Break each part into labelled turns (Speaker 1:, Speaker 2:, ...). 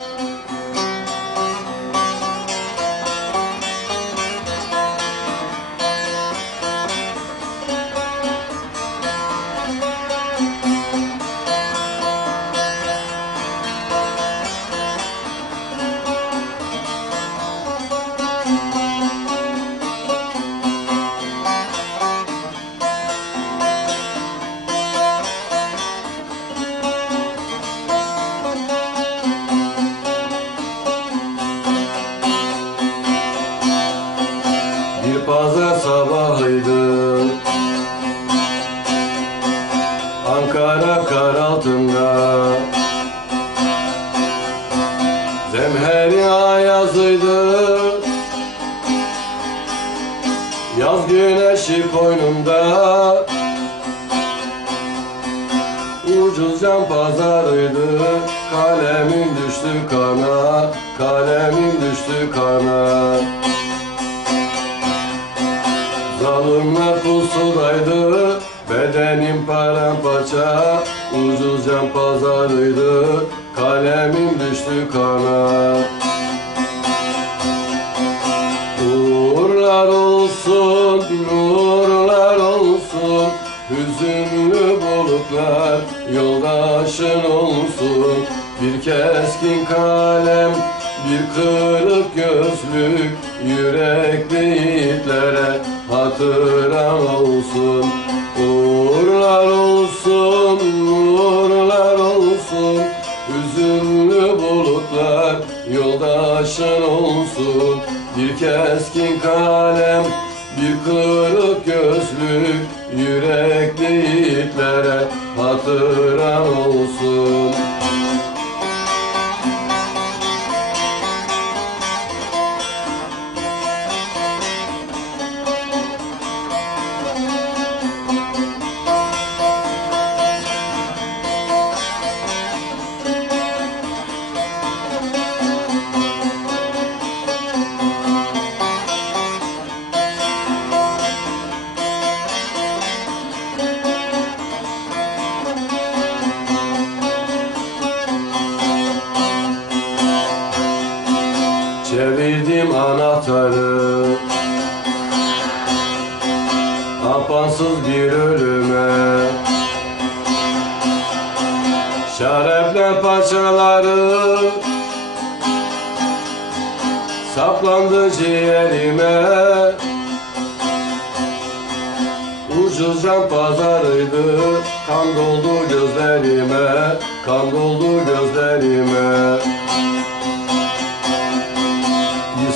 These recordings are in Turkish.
Speaker 1: Bir Zemheri ayazıydı Yaz güneşi koynumda Ucuz can pazarıydı. Kalemin düştü kana Kalemin düştü kana. Zalimler pusudaydı Bedenim paramparça. Ucuz can pazarıydı Kalemim düştü kana olsun Hüzünlü bulutlar yoldaşın olsun. Bir keskin kalem, bir kırık gözlük Yürekli yiğitlere hatıra olsun. Uğurlar olsun, uğurlar olsun. Hüzünlü bulutlar yoldaşın olsun. Bir keskin kalem, bir kırık gözlük Yürekli yiğitlere hatıra olsun Çevirdim anahtarı. Apansız bir ölüme. Şaraplar parçaları. Saplandı ciğerime. Ucuz can pazarıydı. Kan doldu gözlerime. Kan doldu gözlerime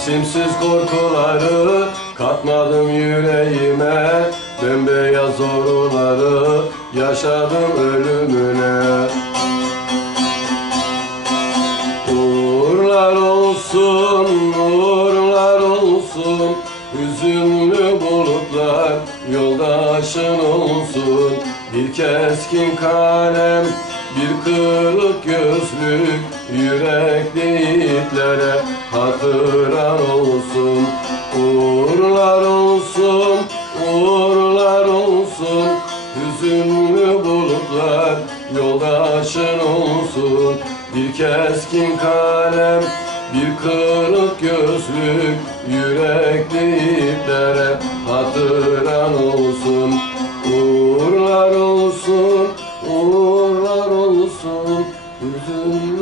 Speaker 1: İsimsiz korkuları katmadım yüreğime. Bembeyaz zoruları yaşadım ölümüne. Uğurlar olsun, uğurlar olsun. Hüzünlü bulutlar yoldaşın olsun. Bir keskin kalem, bir kırık gözlük Yürekli yiğitlere hatıran olsun. Uğurlar olsun, uğurlar olsun. Hüzünlü bulutlar yoldaşın olsun. Bir keskin kalem, bir kırık gözlük Yürekli yiğitlere hatıran olsun Mm-hmm.